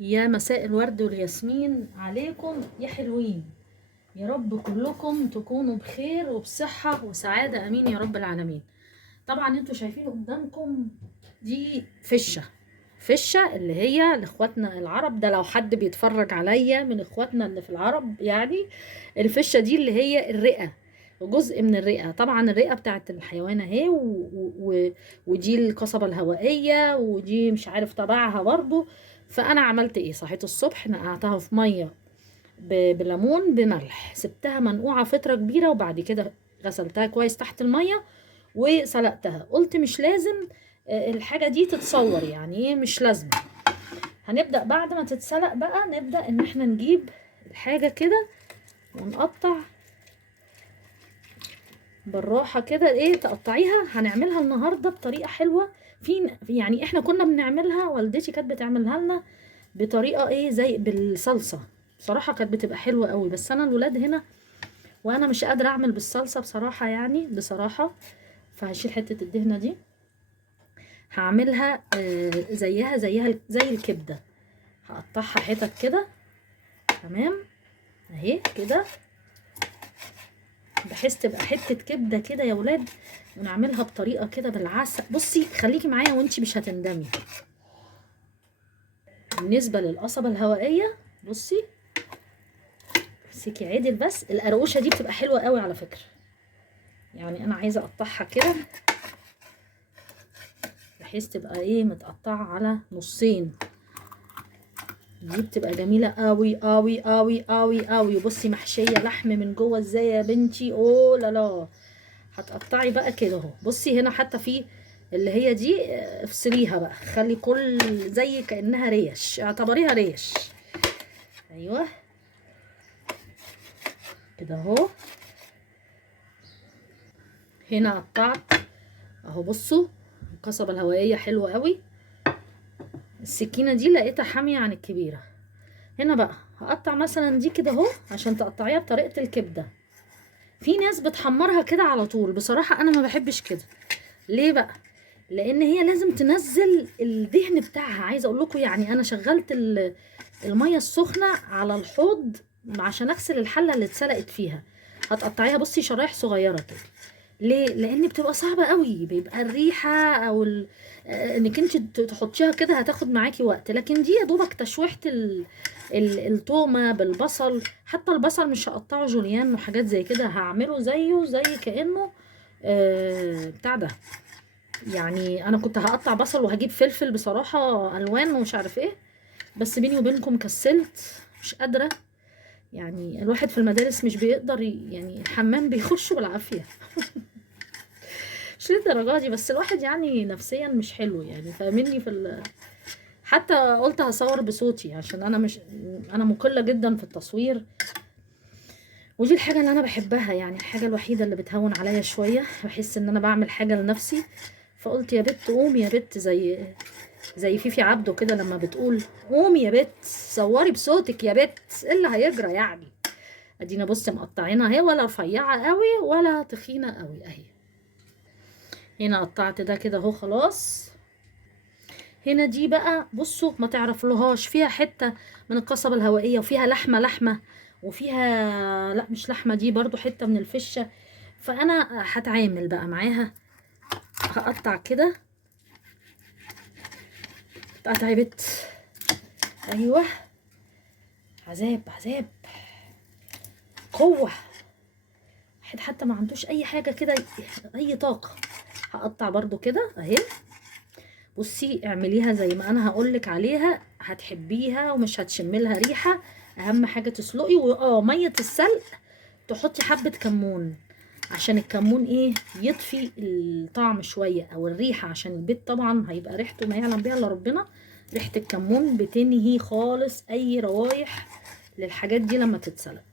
يا مساء الورد والياسمين عليكم يا حلوين. يا رب كلكم تكونوا بخير وبصحة وسعادة، امين يا رب العالمين. طبعا انتوا شايفين قدامكم دي فشة اللي هي لاخواتنا العرب، ده لو حد بيتفرج عليا من اخواتنا اللي في العرب يعني. الفشة دي اللي هي الرئة، جزء من الرئة. طبعا الرئة بتاعت الحيوان اهي ودي القصبة الهوائية، ودي مش عارف تبعها برضو. فانا عملت ايه؟ صحيت الصبح نقعتها في مية بليمون بملح، سبتها منقوعة فترة كبيرة، وبعد كده غسلتها كويس تحت المية وسلقتها. قلت مش لازم الحاجة دي تتصور، يعني ايه مش لازم. هنبدأ بعد ما تتسلق بقى، نبدأ ان احنا نجيب الحاجة كده ونقطع بالراحة كده. ايه تقطعيها؟ هنعملها النهاردة بطريقة حلوة. يعني احنا كنا بنعملها، والدتي كانت بتعملها لنا بطريقة ايه زي بالصلصة. بصراحة كانت بتبقى حلوة قوي، بس انا الولاد هنا وانا مش قادرة اعمل بالصلصة بصراحة، يعني بصراحة. فهشيل حتة الدهنة دي، هعملها زيها زي الكبدة. هقطعها حتت كده، تمام اهي كده، بحيث تبقى حتة كبدة كده يا ولاد. ونعملها بطريقة كده بالعسل. بصي خليكي معايا وانتي مش هتندمي. بالنسبة للقصبة الهوائية، بصي امسكي عدل، بس القرقوشة دي بتبقى حلوة قوي على فكرة. يعني انا عايزة اقطعها كده بحيث تبقى ايه متقطعة على نصين. دي بتبقى جميلة قوي قوي قوي قوي قوي. وبصي محشية لحم من جوه ازاي يا بنتي، اوه لا لا. هتقطعي بقى كده اهو. بصي هنا حتى في اللي هي دي افصليها بقى، خلي كل زي كأنها ريش، اعتبريها ريش. ايوه كده اهو. هنا قطعت اهو. بصوا القصبة الهوائية حلوة قوي. السكينة دي لقيتها حامية عن الكبيرة. هنا بقى هقطع مثلا دي كده اهو عشان تقطعيها بطريقة الكبدة. في ناس بتحمرها كده على طول، بصراحة انا ما بحبش كده. ليه بقى؟ لان هي لازم تنزل الدهن بتاعها. عايزه اقول لكم يعني انا شغلت الميه السخنه على الحوض عشان اغسل الحله اللي اتسلقت فيها. هتقطعيها بصي شرايح صغيره كده. ليه؟ لان بتبقى صعبه قوي، بيبقى الريحه او انك انت تحطيها كده هتاخد معاكي وقت. لكن دي يا دوبك تشويحه التومه بالبصل. حتى البصل مش هقطعه جوليان وحاجات زي كده، هعمله زيه زي كانه بتاع ده. يعني انا كنت هقطع بصل وهجيب فلفل بصراحة الوان ومش عارف ايه، بس بيني وبينكم كسلت، مش قادرة. يعني الواحد في المدارس مش بيقدر يعني الحمام بيخش بالعافية. مش للدرجة دي، بس الواحد يعني نفسيا مش حلو يعني، فاهمني حتى قلت هصور بصوتي عشان انا مش، انا مقلة جدا في التصوير. ودي الحاجة اللي انا بحبها، يعني الحاجة الوحيدة اللي بتهون عليا شوية، بحس ان انا بعمل حاجة لنفسي. فقلت يا بت قومي يا بت، زي فيفي عبده كده لما بتقول قومي يا بت صوري بصوتك يا بت، ايه اللي هيجرى يعني. ادينا بص مقطعينها اهي، ولا رفيعه قوي ولا تخينه قوي اهي. هنا قطعت ده كده اهو خلاص. هنا دي بقى بصوا ما تعرفلهاش، فيها حته من القصبه الهوائيه، وفيها لحمه وفيها لا مش لحمه، دي برضو حته من الفشه. فانا هتعامل بقى معاها. هقطع كده. قطعت يا بت. ايوه عذاب عذاب، قوه. واحد حتى ما عندوش اي حاجه كده، اي طاقه. هقطع برضو كده اهي. بصي اعمليها زي ما انا هقولك عليها، هتحبيها ومش هتشملها ريحه. اهم حاجه تسلقي، ميه السلق تحطي حبه كمون، عشان الكمون ايه يطفي الطعم شويه او الريحه، عشان البيت طبعا هيبقى ريحته ما يعلم بيها الا ربنا. ريحه الكمون بتنهي خالص اي روايح للحاجات دي لما تتسلق.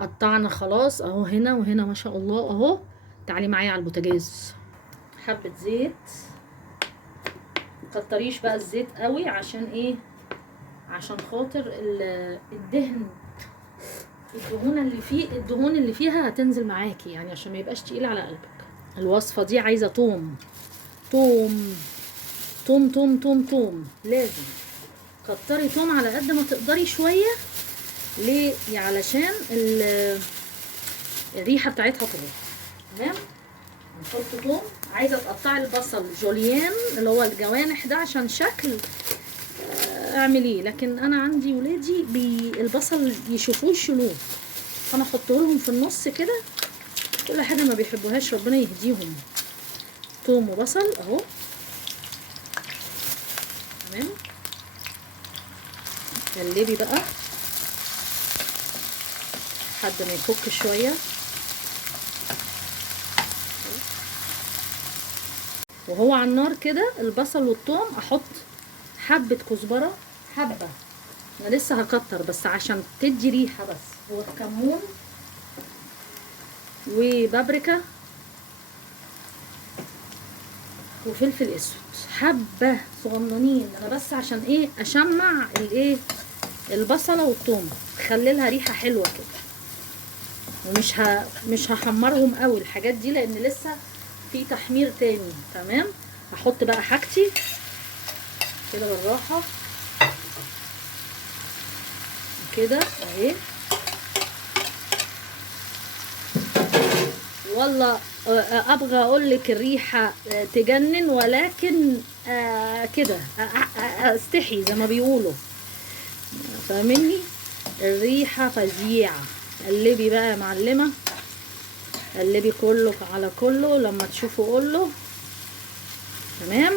قطعنا خلاص اهو، هنا وهنا ما شاء الله اهو. تعالي معايا على البوتاجاز. حبة زيت، مكتريش بقى الزيت قوي عشان ايه؟ عشان خاطر الدهن، الدهون اللي فيها هتنزل معاكي، يعني عشان ما يبقاش تقيل على قلبك. الوصفة دي عايزة توم توم توم توم توم توم لازم. كتري توم على قد ما تقدري شويه. ليه؟ علشان الريحه بتاعتها تروح. تمام. نحط توم. عايزه تقطعي البصل جوليان اللي هو الجوانح ده عشان شكل، اعمليه. لكن انا عندي ولادي البصل يشوفوه يشيلوه، فانا احطه لهم في النص كده. كل حاجه ما بيحبوهاش ربنا يهديهم. توم وبصل اهو. تمام. قلبي بقى لحد ما يفك شويه. وهو على النار كده البصل والثوم احط حبه كزبره، حبه، انا لسه هكتر بس عشان تدي ريحه بس. هو كمون وبابريكا وفلفل اسود، حبه صغننين انا بس عشان ايه؟ اشمع الايه؟ البصله والثوم، تخلي لها ريحه حلوه كده. مش هحمرهم قوي الحاجات دي لان لسه في تحمير تاني. تمام. هحط بقى حاجتي كده بالراحه كده اهي. والله ابغى اقول لك الريحه تجنن، ولكن كده استحي زي ما بيقولوا، فاهمني؟ الريحه فظيعه. قلبي بقى يا معلمه، قلبي كله على كله. لما تشوفوا قوله. تمام.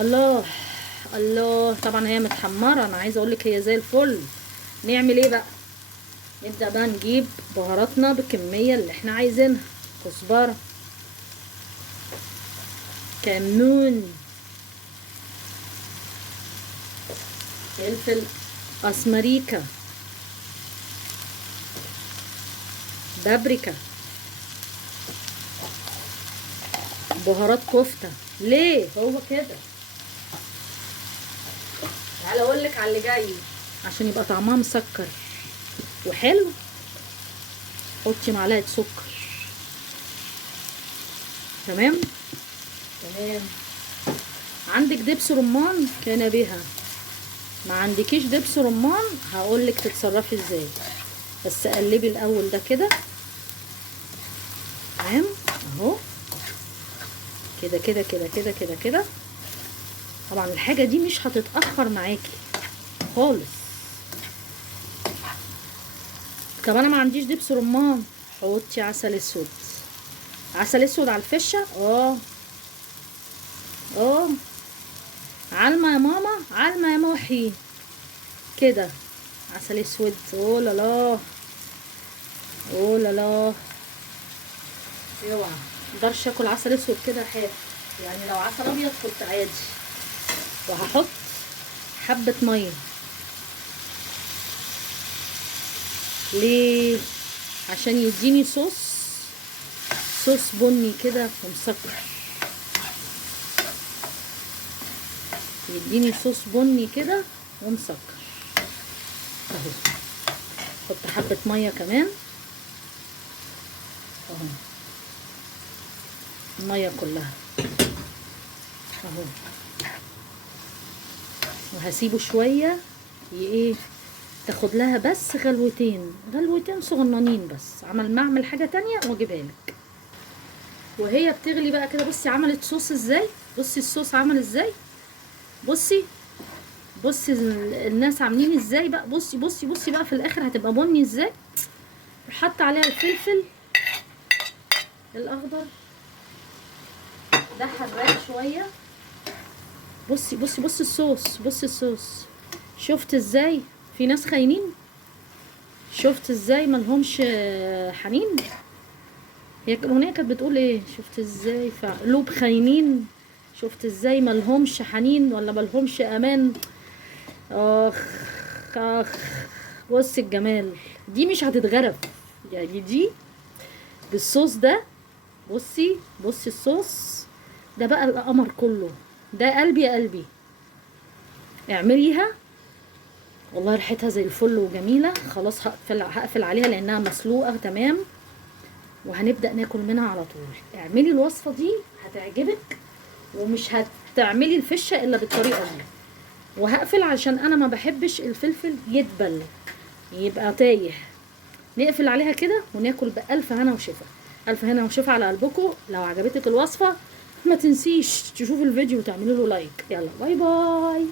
الله الله. طبعا هي متحمره، انا عايزه اقول لك هي زي الفل. نعمل ايه بقى؟ نبدا بقى نجيب بهاراتنا بالكميه اللي احنا عايزينها. كزبره، كمون، فلفل اسمريكا، بابريكا، بهارات كفته. ليه؟ هو كده. تعالى اقول لك على اللي جاي عشان يبقى طعمها مسكر وحلو. حطي معلقه سكر. تمام. تمام. عندك دبس رمان كان بها، ما عندكيش دبس رمان هقول لك تتصرفي ازاي. بس قلبي الاول ده كده. تمام اهو كده كده كده كده كده كده. طبعا الحاجه دي مش هتتاخر معاكي خالص. طب انا ما عنديش دبس رمان، حطي عسل اسود. عسل اسود على الفشه. علمه يا ماما، علمه يا محي كده. عسل اسود. اوه لا لا، اوه لا لا. اوعى مقدرش اكل عسل اسود كده حاف، يعني لو عسل ابيض كنت عادي. وهحط حبه ميه. ليه؟ عشان يديني صوص بني كده ومسكر. يديني صوص بني كده ومسكر اهو. احط حبه ميه كمان اهو، الميه كلها اهو. وهسيبه شويه ايه، تاخد لها بس غلوتين صغننين بس. ما اعمل حاجه تانية واجيبها لك. وهي بتغلي بقى كده بصي عملت صوص ازاي. بصي الصوص عمل ازاي. بصي الناس عاملين ازاي بقى. بصي بقى في الاخر هتبقى بني ازاي. حط عليها الفلفل الاخضر ده حراق شويه. بصي الصوص. شفت ازاي في ناس خاينين؟ شفت ازاي ملهمش حنين؟ هي الاغنيه كانت بتقول ايه؟ شفت ازاي في قلوب خاينين، شفت ازاي ملهمش حنين ولا ملهمش امان. اخ. بصي الجمال دي مش هتتغرب يعني دي بالصوص ده. بصي الصوص ده بقى القمر كله. ده قلبي يا قلبي. اعمليها والله ريحتها زي الفل وجميله. خلاص هقفل عليها لانها مسلوقه. تمام. وهنبدا ناكل منها على طول. اعملي الوصفه دي هتعجبك، ومش هتعملي الفشه الا بالطريقه دي. وهقفل عشان انا ما بحبش الفلفل يدبل يبقى تايه. نقفل عليها كده وناكل بألف هنا وشفا. ألف هنا وشفا على قلبكم. لو عجبتك الوصفة ما تنسيش تشوفوا الفيديو وتعملوا له لايك. يلا باي باي.